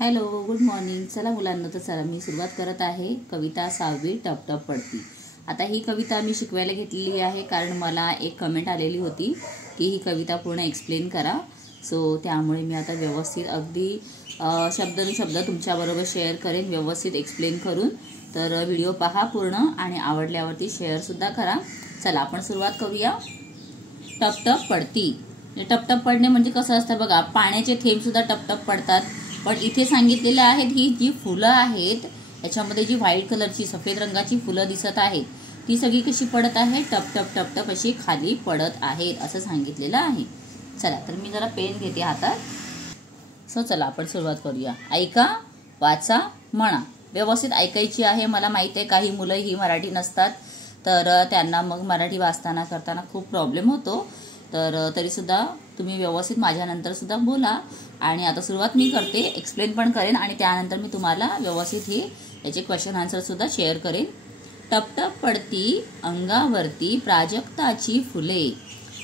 Hello, good morning. चला मुलांना, तर चला मी सुरुवात करत आहे. कविता 6वी टप टप पडती. आता ही कविता मी शिकवायला घेतलेली आहे कारण मला एक कमेंट आलेली होती की ही कविता पूर्ण एक्सप्लेन करा. सो त्यामुळे मी आता व्यवस्थित अगदी शब्द तुमच्याबरोबर शेअर करेन, व्यवस्थित एक्सप्लेन करून. तर व्हिडिओ पहा पूर्ण आणि आवडल्यावरती शेअरसुद्धा करा. चला आपण सुरुवात करूया. टप टप पडती. टप टप पडणे म्हणजे कसं असतं बघा, पाण्याचे थेंबसुद्धा टप टप पडतात. पण इथे सांगितलेलं आहेत ही जी फुलं आहेत याच्यामध्ये जी व्हाईट कलरची सफेद रंगाची फुलं दिसत आहेत ती सगळी कशी पडत आहे, टप टप टप टप अशी खाली पडत आहेत असं सांगितलेलं आहे. चला तर मी जरा पेन घेते हातात. सो चला आपण सुरुवात करूया. ऐका, वाचा, म्हणा. व्यवस्थित ऐकायची आहे. मला माहिती आहे काही मुलं ही मराठी नसतात तर त्यांना मग मराठी वाचताना करताना खूप प्रॉब्लेम होतो. तर तरीसुद्धा तुम्ही व्यवस्थित माझ्यानंतर सुद्धा बोला. आणि आता सुरुवात मी करते, एक्सप्लेन पण करेन आणि त्यानंतर मी तुम्हाला व्यवस्थित ही याचे क्वेश्चन आन्सर सुद्धा शेअर करेन. टपटप पडती अंगावरती प्राजक्ताची फुले.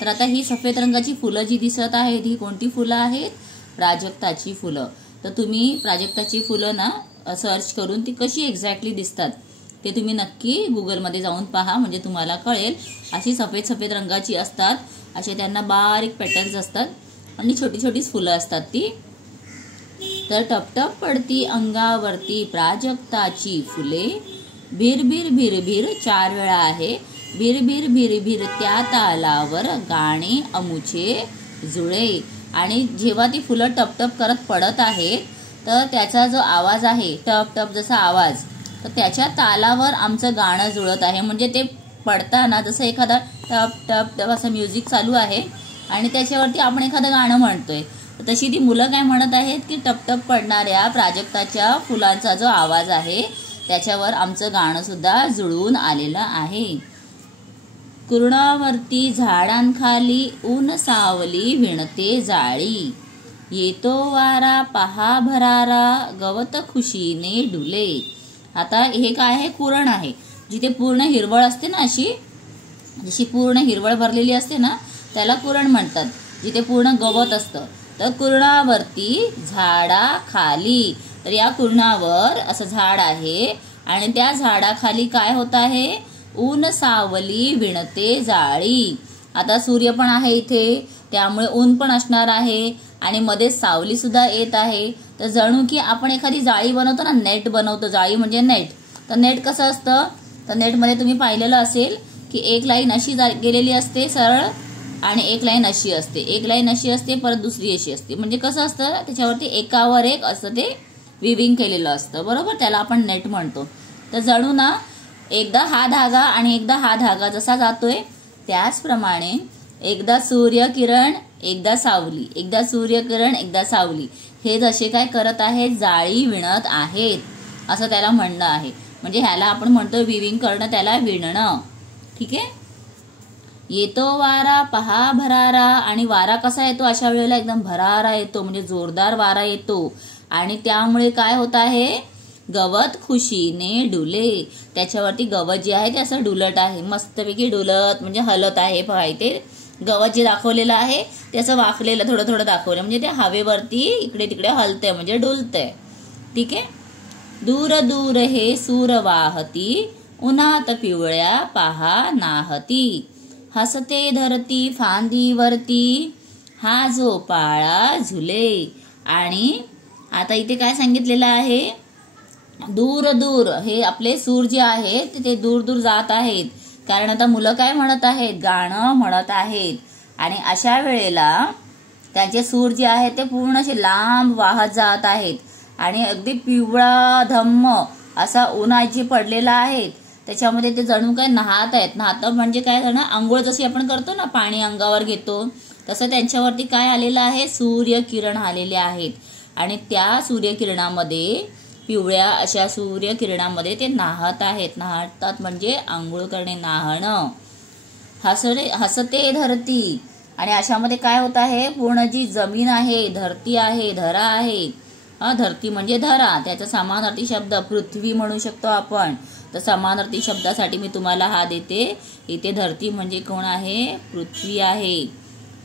तर आता ही सफेद रंगाची फुलं जी दिसत आहेत ही कोणती फुलं आहेत? प्राजक्ताची फुलं. तर तुम्ही प्राजक्ताची फुलं ना सर्च करून ती कशी एक्झॅक्टली दिसतात ते तुम्ही नक्की गुगलमध्ये जाऊन पहा, म्हणजे तुम्हाला कळेल. अशी सफेद सफेद रंगाची असतात, असे त्यांना बारीक पॅटर्न्स असतात आणि छोटी छोटीच फुलं असतात ती. तर टपटप पडती अंगावरती प्राजक्ताची फुले, भिरभिर भिरभिर 4 वेळा आहे. भिरभिर भिरभिर त्या तालावर गाणे अमुचे जुळे. आणि जेव्हा ती फुलं टपटप करत पडत आहेत तर त्याचा जो आवाज आहे, टप टप जसा आवाज, तर त्याच्या तालावर आमचं गाणं जुळत आहे. म्हणजे ते पडताना जसं एखादा टप टप टप असं म्युझिक चालू आहे आणि त्याच्यावरती आपण एखादं गाणं म्हणतोय, तशी ती मुलं काय म्हणत आहेत की टपटप पडणाऱ्या प्राजक्ताच्या फुलांचा जो आवाज आहे त्याच्यावर आमचं गाणं सुद्धा जुळून आलेलं आहे. कुरणावरती झाडांखाली ऊन सावली विणते जाळी, येतो वारा पहा भरारा गवत खुशीने डुले. आता हे काय आहे? कुरण आहे. जिथे पूर्ण हिरवळ असते ना, अशी जशी पूर्ण हिरवळ भरलेली असते ना त्याला कुरण म्हणतात. जिथे पूर्ण गवत असतं तर कुरणावरती झाडाखाली. तर या कुरणावर असं झाड आहे आणि त्या झाडाखाली काय होत आहे? ऊन सावली विणते जाळी. आता सूर्य पण आहे इथे, त्यामुळे ऊन पण असणार आहे आणि मध्ये सावली सुद्धा येत आहे. तर जणू की आपण एखादी जाळी बनवतो ना, नेट बनवतो. जाळी म्हणजे नेट. तर नेट कसं असतं? तर नेटमध्ये तुम्ही पाहिलेलं असेल की एक लाईन अशी गेलेली असते सरळ आणि एक लाईन अशी असते, एक लाईन अशी असते, परत दुसरी अशी असते. म्हणजे कसं असतं, त्याच्यावरती एकावर एक असं ते विविंग केलेलं असतं, बरोबर? त्याला आपण नेट म्हणतो. तर जणू ना एकदा हा धागा आणि एकदा हा धागा जसा जातोय त्याचप्रमाणे एकदा सूर्यकिरण एकदा सावली, एकदा सूर्यकिरण एकदा सावली, हे जसे काय करत आहेत, जाळी विणत आहेत असं त्याला म्हणणं आहे. म्हणजे ह्याला आपण म्हणतो विविंग करणं, त्याला विणणं. ठीक आहे. येतो वारा पहा भरारा. आणि वारा कसा येतो अशा वेळेला? एकदम भरारा येतो, म्हणजे जोरदार वारा येतो. आणि त्यामुळे काय होत आहे? गवत खुशीने डुले. त्याच्यावरती गवत जे आहे ते असं डुलत आहे, मस्तपैकी डुलत म्हणजे हलत आहे. पहा इथे गवत जे दाखवलेलं आहे ते असं वाकलेलं थोडं थोडं दाखवलं, म्हणजे ते हवेवरती इकडे तिकडे हलतंय, म्हणजे डुलतंय. ठीक आहे. दूर दूर हे सूर वाहती, उन्हात पिवळ्या पहा नाहती, हसते धरती फांदीवरती, हा जो पाळा झुले. आणि आता इथे काय सांगितलेलं आहे? दूर दूर हे आपले सूर जे आहेत ते दूर दूर जात आहेत, कारण आता मुलं काय म्हणत आहेत? गाणं म्हणत आहेत. आणि अशा वेळेला त्यांचे सूर जे आहेत ते पूर्ण असे लांब वाहत जात आहेत आणि अगदी पिवळा धम्म असा उन्हाची पडलेला आहे त्याच्यामध्ये ते जणू काय नाहत आहेत. नाहत म्हणजे काय झालं? आंघोळ जशी आपण करतो ना, पाणी अंगावर घेतो, तसं त्यांच्यावरती काय आलेलं आहे? सूर्यकिरण आलेले आहेत. आणि त्या सूर्यकिरणामध्ये, पिवळ्या अशा सूर्यकिरणामध्ये ते नाहत आहेत. नाहतात म्हणजे आंघोळ करणे, नाहणं. हसते धरती. आणि अशामध्ये काय होत आहे? पूर्ण जी जमीन आहे, धरती आहे, धरा आहे. धरती म्हणजे धरा, त्याचा समानार्थी शब्द पृथ्वी म्हणू शकतो आपण. तर समानार्थी शब्दासाठी मी तुम्हाला हा देते. इथे धरती म्हणजे कोण आहे? पृथ्वी आहे,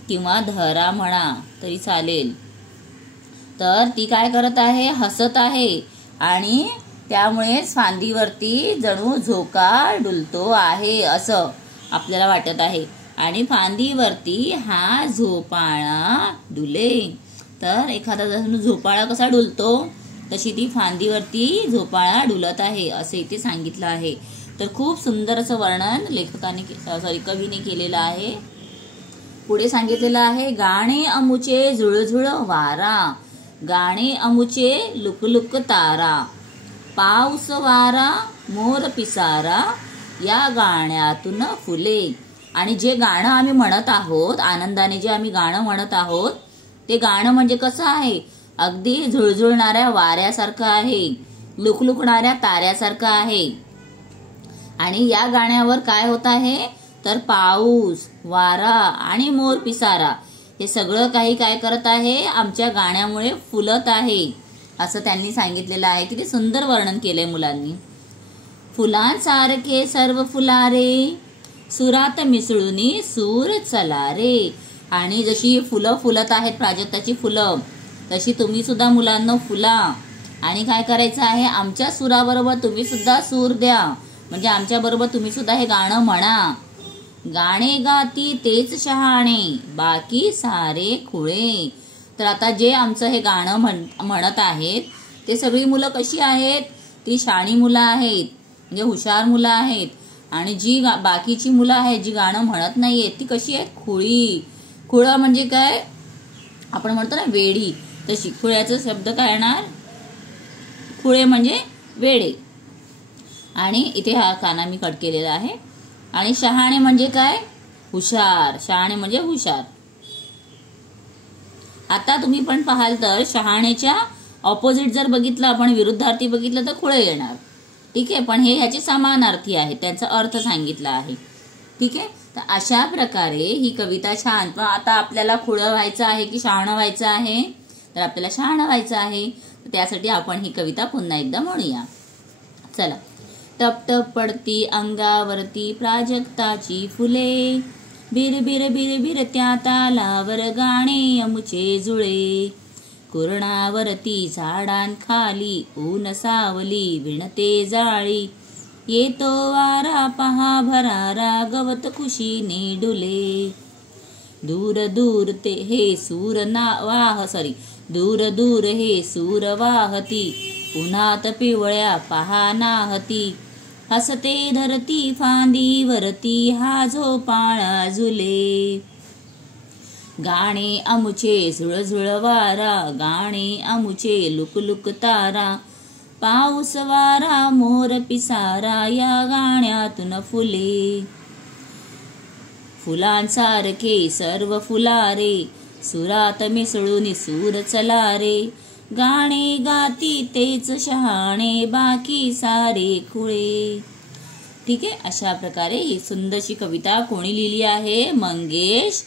किंवा धरा म्हणा तरी चालेल. तर ती काय करत आहे, हसत आहे आणि त्यामुळेच फांदीवरती जणू झोका डुलतो आहे असं आपल्याला वाटत आहे. आणि फांदीवरती हा झोपाळा डुले. तर एखादा जणू झोपाळा कसा डुलतो तशी ती फांदीवरती झोपाळा डुलत आहे असे इथे सांगितलं आहे. तर खूप सुंदर असं वर्णन कवीने केलेलं आहे. पुढे सांगितलेलं आहे, गाणे अमुचे झुळझुळ वारा, गाणे अमुचे लुकलुक तारा, पाऊस वारा मोर पिसारा, या गाण्यातून फुले. आणि जे गाणं आम्ही म्हणत आहोत, आनंदाने जे आम्ही गाणं म्हणत आहोत, ते गाणं म्हणजे कसं आहे, अगदी झुळझुळणाऱ्या वाऱ्यासारखं आहे, लुकलुकणाऱ्या ताऱ्यासारखं आहे. आणि या गाण्यावर काय होत आहे, तर पाऊस, वारा आणि मोर पिसारा हे सगळं काही काय करत आहे, आमच्या गाण्यामुळे फुलत आहे असं त्यांनी सांगितलेलं आहे. किती सुंदर वर्णन केलंय मुलांनी. फुलांसारखे सर्व फुलारे, सुरात मिसळूनी सूर चलारे. आणि जशी फुलं फुलत आहेत, प्राजक्ताची फुलं, तशी तुम्ही सुद्धा मुलांना फुला. आणि काय करायचं आहे, आमच्या सुराबरोबर तुम्ही सुद्धा सूर द्या, म्हणजे आमच्या बरोबर तुम्ही सुद्धा हे गाणं म्हणा. गाणे गाती तेच शहाणे, बाकी सारे खुळे. तर आता जे आमचं हे गाणं म्हणत आहेत ते सगळी मुलं कशी आहेत, ती शाणी मुलं आहेत, म्हणजे हुशार मुलं आहेत. आणि जी बाकीची मुलं आहेत जी गाणं म्हणत नाहीयेत ती कशी आहेत, खुळी. खुळं म्हणजे काय, आपण म्हणतो ना वेडी, तशी. खुळ्याचा शब्द काय येणार, खुळे म्हणजे वेडे. आणि इथे हा काना मी कट केलेला आहे. आणि शहाणे म्हणजे काय, हुशार. शहाणे म्हणजे हुशार. आता तुम्ही पण पाहाल तर शहाणेच्या ऑपोजिट जर बघितलं आपण, विरुद्धार्थी बघितलं तर खुळे येणार. ठीक आहे, पण हे ह्याचे समानार्थी आहेत, त्यांचा अर्थ सांगितला आहे. ठीक आहे, तर अशा प्रकारे ही कविता छान. पण आता आपल्याला खुळं व्हायचं आहे की शहाणं व्हायचं आहे, तर आपल्याला शहाणं व्हायचं आहे. त्यासाठी आपण ही कविता पुन्हा एकदा म्हणूया. चला. टप टप पडती अंगावरती प्राजक्ताची फुले, बिर बिर बिर बिर त्या तालावर गाणे अमुचे जुळे, कुरणावरती झाडांखाली ऊन सावली विणते जाळी, येतो वारा पहा भरारा गवत खुशीने डुले, दूर दूर ते हे सूर दूर दूर हे सूर वाहती, उन्हात पिवळ्या पहा नाहती, हसते धरती फांदीवरती हा झोपाळा झुले, गाणे अमुचे झुळझुळ वारा, गाणे अमुचे लुकलुक तारा, पाऊस वारा मोर पिसारा, या गाण्यातून फुले. फुलांसारखे सर्व फुलारे, सुरात मिसळून सूर चलारे, गाणे गाती तेच शहाणे, बाकी सारे खुळे. ठीक आहे, अशा प्रकारे ही सुंदरशी कविता कोणी लिहिली आहे, मंगेश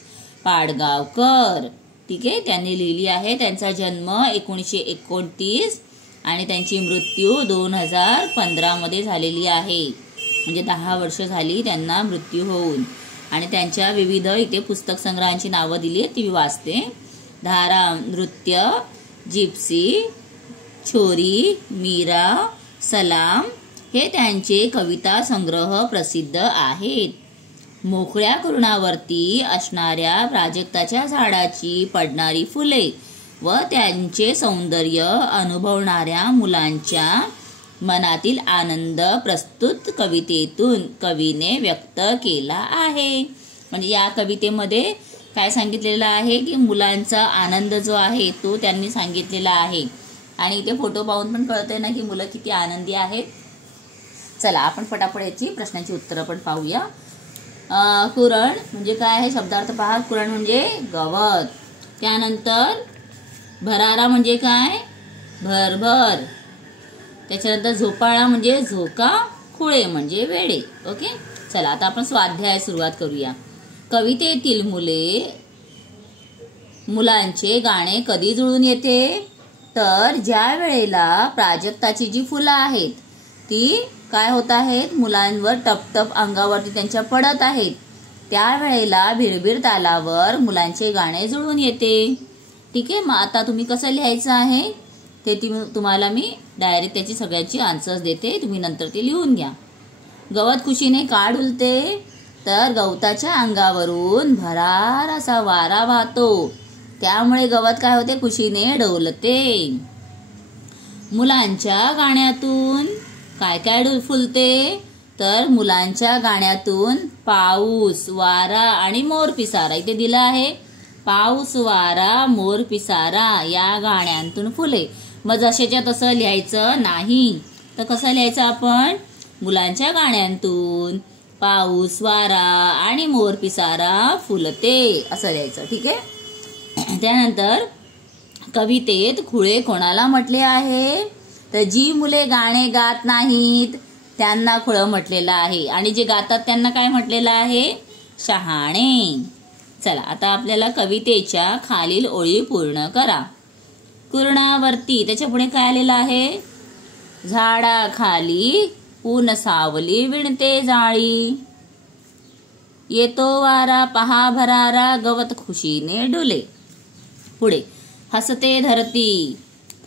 पाडगावकर. ठीक आहे, त्यांनी लिहिली आहे. त्यांचा जन्म 1929 आणि त्यांची मृत्यू 2015 मध्ये झालेली आहे. म्हणजे 10 वर्ष झाली त्यांना मृत्यू होऊन. आणि त्यांच्या विविध इथे पुस्तक संग्रहांची नावं दिली आहेत, ती वाचते. धारा नृत्य, जिप्सी, छोरी, मीरा, सलाम हे त्यांचे कविता संग्रह प्रसिद्ध आहेत. मोकळ्या कुरणावरती असणाऱ्या प्राजक्ताच्या झाडाची पडणारी फुले व त्यांचे सौंदर्य अनुभवणाऱ्या मुलांच्या मनातील आनंद प्रस्तुत कवितेतून कवीने व्यक्त केला आहे. म्हणजे या कवितेमध्ये काय सांगितलेलं आहे की मुलांचा आनंद जो आहे तो त्यांनी सांगितलेला आहे. आणि इथे फोटो पाहून पण कळतंय ना की मुलं किती आनंदी आहेत. चला आपण पटापट याची प्रश्नांची उत्तरं पण पाहूया. कुरण म्हणजे काय आहे, शब्दार्थ पहा. कुरण म्हणजे गवत. त्यानंतर भरारा म्हणजे काय, भरभर. त्याच्यानंतर झोपाळा म्हणजे झोका, खुळे म्हणजे वेडे. ओके, चला आता आपण स्वाध्याय सुरुवात करूया. कवितेतील मुलांचे गाणे कधी जुळून येते, तर ज्या वेळेला प्राजक्ताची जी फुलं आहेत ती काय होत आहेत, मुलांवर टपटप अंगावरती त्यांच्या पडत आहेत, त्यावेळेला भिरभिर तालावर मुलांचे गाणे जुळून येते. ठीक आहे. मग आता तुम्ही कसं लिहायचं आहे ते तुम्हाला मी डायरेक्ट त्याची सगळ्याची आन्सर्स देते, तुम्ही नंतर ते लिहून घ्या. गवत खुशीने का डुलते, तर गवताच्या अंगावरून भरार असा वारा वाहतो, त्यामुळे गवत काय होते, खुशीने डोलते. मुलांच्या गाण्यातून काय काय फुलते, तर मुलांच्या गाण्यातून पाऊस, वारा आणि मोर पिसारा. इथे दिलं आहे पाऊस, वारा, मोर पिसारा या गाण्यांतून फुले. मग जशाच्या तसं लिहायचं नाही, तर कसं लिहायचं आपण, मुलांच्या गाण्यांतून पाऊस, वारा आणि मोर पिसारा फुलते असं लिहायचं. ठीक आहे. त्यानंतर कवितेत खुळे कोणाला म्हटले आहे, तर जी मुले गाणे गात नाहीत त्यांना खुळं म्हटलेलं आहे, आणि जे गातात त्यांना काय म्हटलेलं आहे, शहाणे. चला आता आपल्याला कवितेच्या खालील ओळी पूर्ण करा. कुरणावरती त्याच्या पुढे काय आलेलं आहे, झाडाखाली ऊन सावली विणते जाळी, येतो वारा पहा भरारा गवत खुशीने डुले. पुढे हसते धरती,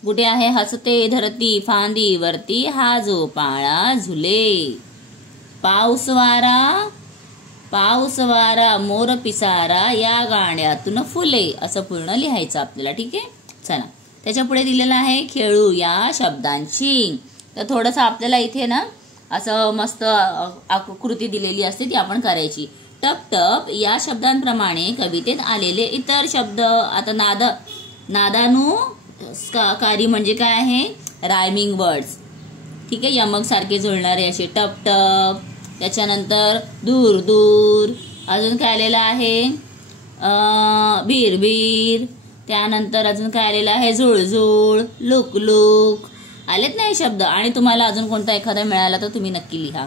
कुठे आहे, हसते धरती फांदीवरती हा जो पाळा झुले. पाऊस वारा मोर पिसारा या गाण्यातून फुले असं पूर्ण लिहायचं आपल्याला. ठीक आहे. चला त्याच्या पुढे दिलेलं आहे खेळू या शब्दांची. तर थोडंसं आपल्याला इथे ना असं मस्त आकृती दिलेली असते, ती आपण करायची. टप टप या शब्दांप्रमाणे कवितेत आलेले इतर शब्द. आता नादानुकारी म्हणजे काय आहे, रायमिंग वर्ड्स. ठीक आहे. यमक सारखे जुळणारे असे टप टप. त्याच्यानंतर दूर दूर, अजून काय आलेलं आहे, बीर. त्यानंतर अजून काय आलेलं आहे, जुळजुळ, लुक लुक. आलेत नाही शब्द. आणि तुम्हाला अजून कोणता एखादा मिळाला तर तुम्ही नक्की लिहा.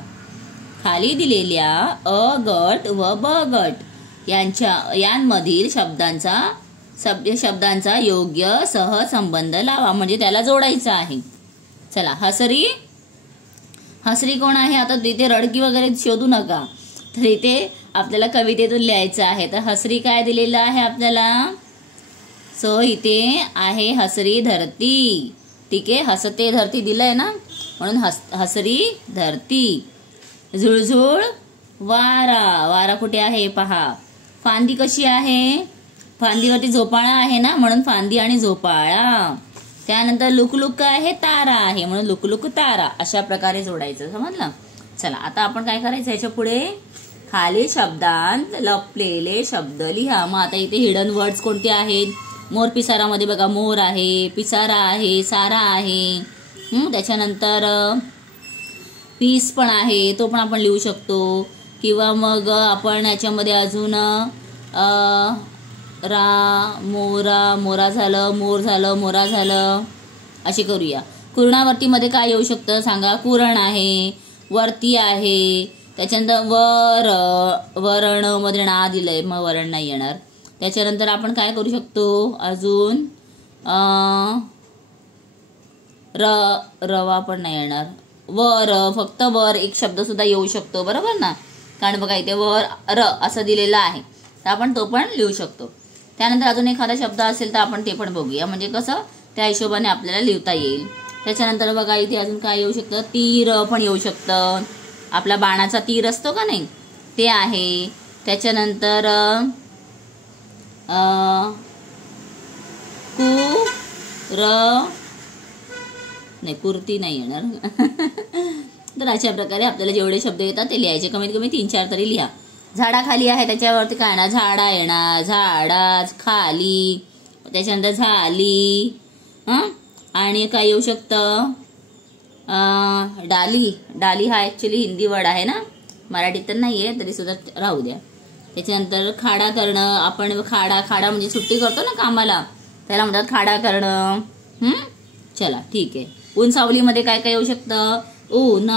खाली दिलेल्या अ गट व ब गट यांमधील शब्दांचा योग्य सहसंबंध लावा, म्हणजे त्याला जोडायचा आहे. चला हसरी कोण आहे, आता तिथे रडकी वगैरे शोधू नका, तर इथे आपल्याला कवितेतून लिहायचं आहे. तर हसरी काय दिलेलं आहे आपल्याला, सो इथे आहे हसरी धरती. ठीक आहे. हसते धरती दिलंय ना, म्हणून हसरी धरती. झुळझुळ वारा कुठे आहे पहा. फांदी कशी आहे, फांदीवरती झोपाळा आहे ना, म्हणून फांदी आणि झोपाळा. त्यानंतर लुकलुक काय आहे, तारा आहे, म्हणून लुकलुक तारा. अशा प्रकारे जोडायचं. समजलं. चला आता आपण काय करायचं, याच्या पुढे खाली शब्दांत लपलेले शब्द लिहा. मग आता इथे हिडन वर्ड्स कोणते आहेत, मोर पिसारामध्ये बघा मोर आहे, पिसारा आहे, सारा आहे. त्याच्यानंतर पीस पण आहे, तो पण आपण लिहू शकतो. किंवा मग आपण याच्यामध्ये अजून मोरा झालं, मोर झालं, मोरा झालं, असे करूया. कुरणावरती मध्ये काय येऊ शकतं सांगा, कुरण आहे, वरती आहे. त्याच्यानंतर वरण मध्ये ना दिलंय, मग वरण नाही येणार. त्याच्यानंतर आपण काय करू शकतो अजून, रवा पण नाही येणार. वर, फक्त वर एक शब्द सुद्धा येऊ शकतो, बरोबर ना, कारण बघा इथे वर र असं दिलेलं आहे, तर आपण तो पण लिहू शकतो. त्यानंतर अजून एखादा शब्द असेल तर आपण ते पण बघूया, म्हणजे कसं त्या हिशोबाने आपल्याला लिहिता येईल. त्याच्यानंतर बघा इथे अजून काय येऊ शकतं, तीर पण येऊ शकतं. आपला बाणाचा तीर असतो का नाही, ते आहे. त्याच्यानंतर कुर्ती नाही येणार. तर अशा प्रकारे आपल्याला जेवढे शब्द येतात ते लिहायचे, कमीत कमी 3-4 तरी लिहा. झाडाखाली आहे, त्याच्यावरती काय येणार, झाडा येणार, झाडा खाली. त्याच्यानंतर झाली. आणि काय येऊ शकतं, डाली हा ऍक्च्युली हिंदी वर्ड आहे ना, मराठीत तर नाहीये, तरी सुद्धा राहू द्या. त्याच्यानंतर खाडा करणं, आपण खाडा म्हणजे सुट्टी करतो ना कामाला, त्याला म्हणतात खाडा करणं. चला ठीक आहे. ऊन सावलीमध्ये काय काय येऊ शकतं, ऊन,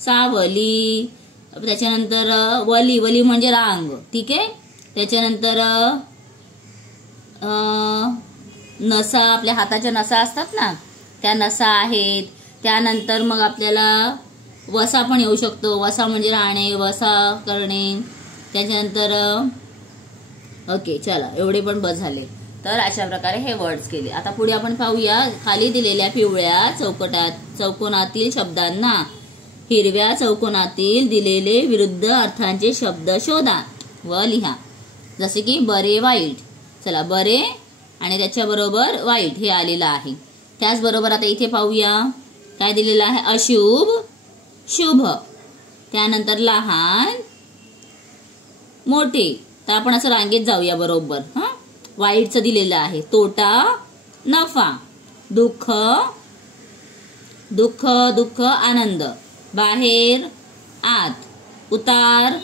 सावली. त्याच्यानंतर वली म्हणजे रांग. ठीक आहे. त्याच्यानंतर नसा, आपल्या हाताच्या नसा असतात ना, त्या नसा आहेत. त्यानंतर मग आपल्याला वसा पण येऊ शकतो, वसा म्हणजे राहणे, वसा करणे. त्याच्यानंतर ओके चला एवढे पण बस झाले. तर तर अशा प्रकारे हे वर्ड्स केले. आता पुढे आपण पाहूया खाली दिलेल्या पिवळ्या चौकोनातील शब्दांना हिरव्या चौकोनातील दिलेले विरुद्ध अर्थांचे शब्द शोधा व लिहा. जसे की बरे वाईट. चला बरे आणि त्याच्याबरोबर वाईट हे आलेलं आहे. त्याचबरोबर आता इथे पाहूया काय दिलेलं आहे. अशुभ शुभ. त्यानंतर लहान मोठे. तर आपण असं रांगेत जाऊया बरोबर. वाईटचं दिलेलं आहे. तोटा नफा. दुःख दुःख दुःख आनंद. बाहेर आत. उतार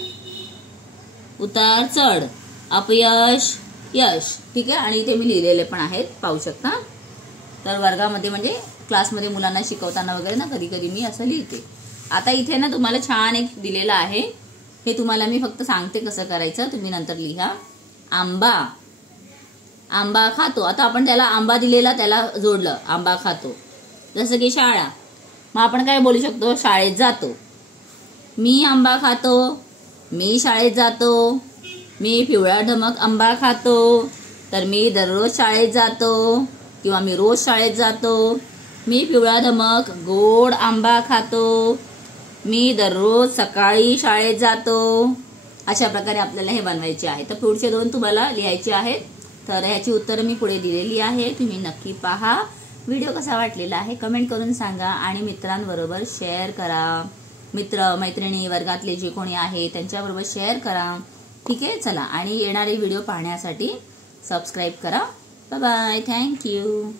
उतार चढ. अपयश यश. ठीक आहे. आणि इथे मी लिहिलेले पण आहेत पाहू शकता. तर वर्गामध्ये म्हणजे क्लासमध्ये मुलांना शिकवताना वगैरे ना कधी कधी मी असं लिहिते. आता इथे ना तुम्हाला छान एक दिलेलं आहे. हे तुम्हाला मी फक्त सांगते कसं करायचं, तुम्ही नंतर लिहा. आंबा. आंबा खातो. आता आपण त्याला आंबा दिलेला त्याला जोडलं आंबा खातो. जसं की शाळा. मग आपण काय बोलू शकतो. शाळेत जातो. मी आंबा खातो. मी शाळेत जातो. मी पिवळा ढमक आंबा खातो. तर मी दररोज शाळेत जातो किंवा मी रोज शाळेत जातो. मी पिवळा धमक गोड आंबा खातो. मी दररोज सकाळी शाळेत जातो. अशा प्रकारे आपल्याला हे बनवायचे आहे. तर पुढचे 2 तुम्हाला लिहायचे आहेत. तर ह्याची उत्तरं मी पुढे दिलेली आहे. तुम्ही नक्की पहा. व्हिडिओ कसा वाटलेला आहे कमेंट करून सांगा आणि मित्रांबरोबर शेअर करा. मित्र मैत्रिणी वर्गातले जे कोणी आहे त्यांच्याबरोबर शेअर करा. ठीक आहे. चला आणि येणारे व्हिडिओ पाहण्यासाठी सबस्क्राईब करा. Bye bye. थँक्यू.